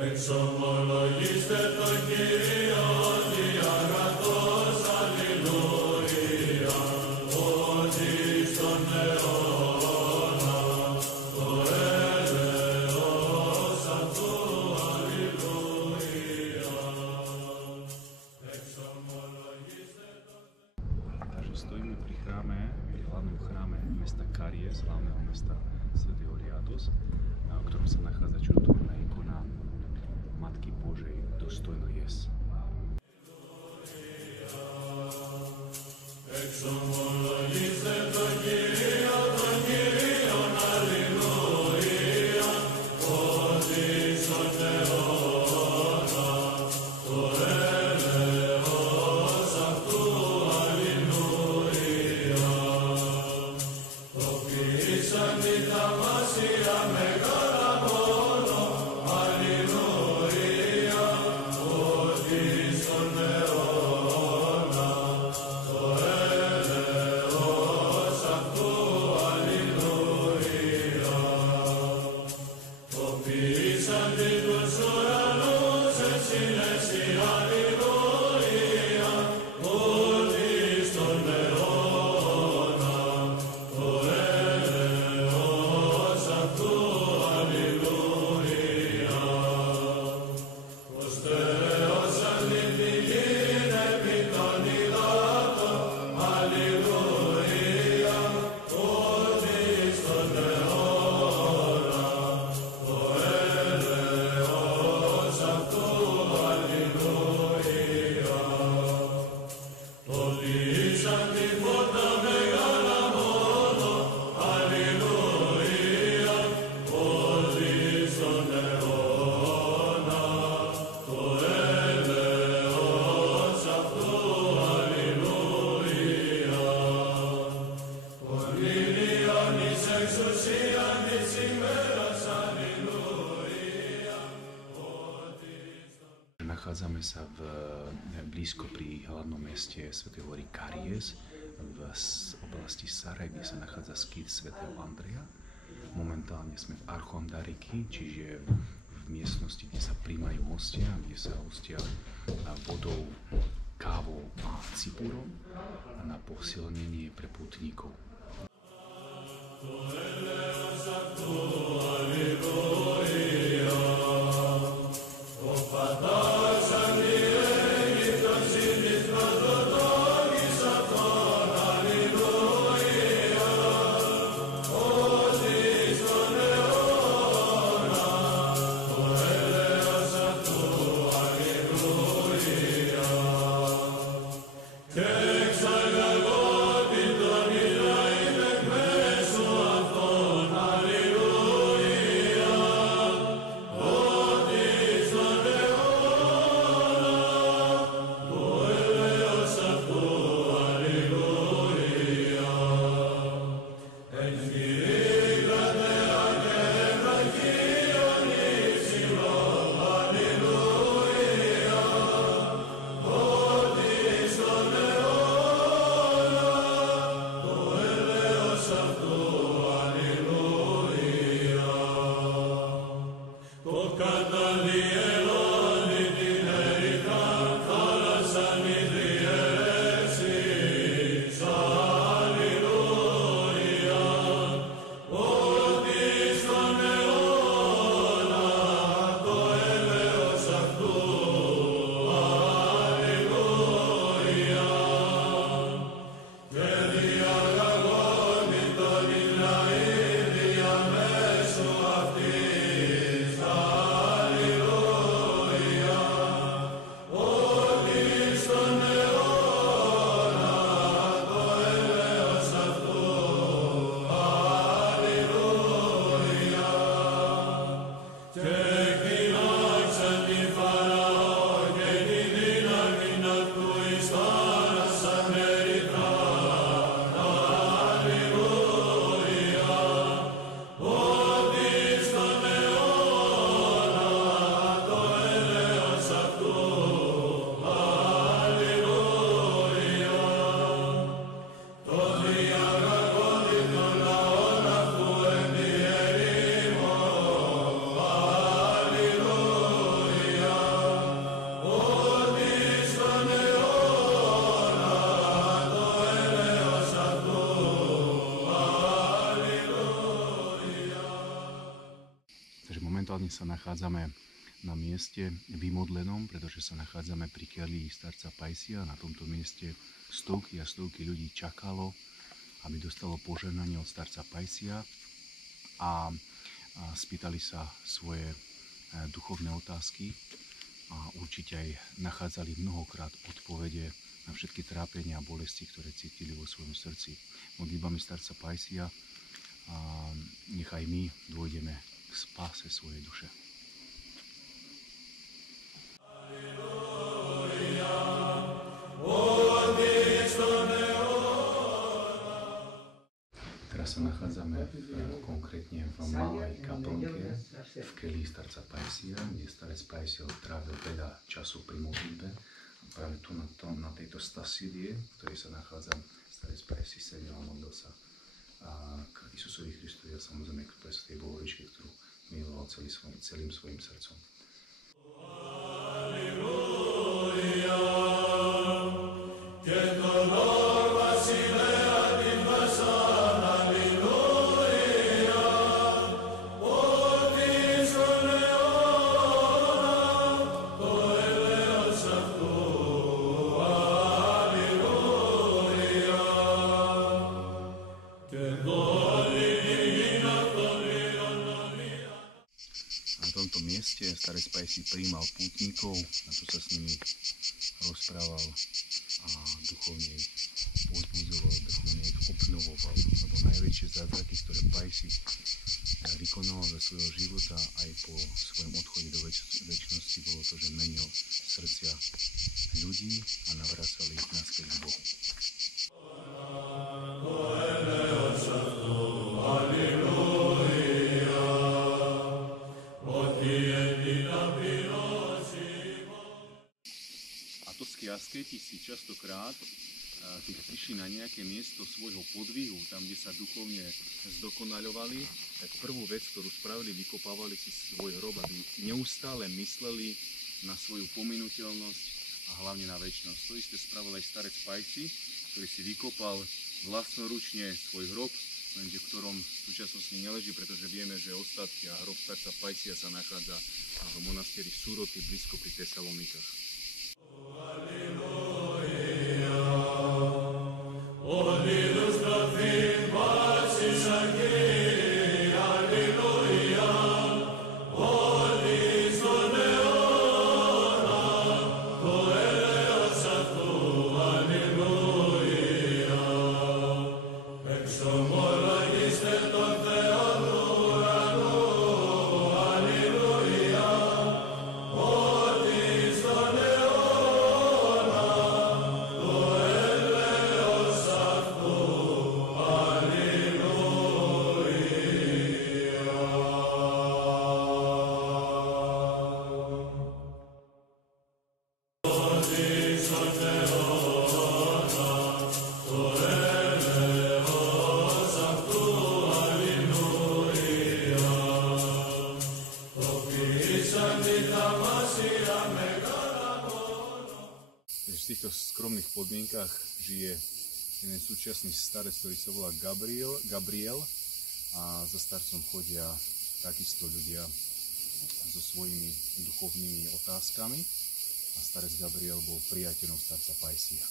Εξομολογήστε το Κύριο διαγρατός, αλληλούια, ότι στον αιώνα το έλεος αυτού, αλληλούια. Εξομολογήστε το... Takže stojíme pri chráme, pri hlavnom chráme mesta Karies, hlavného mesta svätého Riados, v ktorom sa nachádza čudotvorná ikona Matky Božej, dostojná jes. Εξομολογήστε το Κύριο, τον Κύριον, αλληλούια, ότι στον αιώνα το έλεος αυτού, αλληλούια. Το ποιήσαν τη θαυμασία μεγάλα μόνο, αλληλούια, ότι στον αιώνα το έλεος αυτού, αλληλούια. Το ποιήσαν τη τους ουρανούς εσύνεση, αλληλούια, ότι στον αιώνα το έλεος αυτού, αλληλούια. Ως στερεώσαν την γην επί των υδάτων, αλληλούια, ότι στον αιώνα το έλεος αυτού, αλληλούια. Το ποιήσαν τη φώτα μεγάλα μόνο, αλληλούια, ότι στον αιώνα το έλεος αυτού, αλληλούια. Τον ήλιον εις εξουσίαν της ημέρας, αλληλούια, ότι Nachádzame sa blízko pri hlavnom meste svätej hory Karies, v oblasti Saraj, kde sa nachádza skýt svätého Andreja. Momentálne sme v Archondariki, čiže v miestnosti, kde sa príjmajú hostia, kde sa hostia vodou, kávou a ciburom na posilnenie pre pútnikov. Αλληλούια. Momentálne sa nachádzame na mieste vymodlenom, pretože sa nachádzame pri kelii starca Pajsia. Na tomto mieste stovky a stovky ľudí čakalo, aby dostalo požehnanie od starca Pajsia a spýtali sa svoje duchovné otázky a určite aj nachádzali mnohokrát odpovede na všetky trápenia a bolesti, ktoré cítili vo svojom srdci. Modlitbami starca Pajsia nechaj my dôjdeme k spáse svojej duše. Teraz sa nachádzame konkrétne v malej kaplnke v kelii starca Pajsia, kde starec Pajsia trávil veľa času pri modlitbe. Práve tu na tejto stasidie, v ktorej sa nachádza starec Pajsia, sedel a modlil sa k Isusovi Kristovi a samozrejme k Presvetej Bohorodičke, ktorú miloval celým svojim srdcom. Na tomto mieste starec Pajsia prijímal pútnikov, na to sa s nimi rozprával a duchovne ich povzbudzoval, duchovne ich obnovoval. Lebo najväčšie zázraky, ktoré Pajsia vykonal za svojho života aj po svojom odchode do večnosti, bolo to, že menil srdcia ľudí a navracal ich naspäť k Bohu. Atópski asketi si častokrát, keď prišli na nejaké miesto svojho podvihu, tam, kde sa duchovne zdokonaľovali, tak prvú vec, ktorú spravili, vykopávali si svoj hrob, aby neustále mysleli na svoju pominuteľnosť a hlavne na večnosť. To isté spravil aj starec Pajsia, ktorý si vykopal vlastnoručne svoj hrob, lenže v ktorom v súčasnosti neleží, pretože vieme, že ostatky a hrob starca Pajsia sa nachádza v monastieri Súroty blízko pri Tesalonikách. V týchto skromných podmienkach žije jeden súčasný starec, ktorý sa volá Gabriel a za starcom chodia takisto ľudia so svojimi duchovnými otázkami a starec Gabriel bol priateľom starca Pajsia.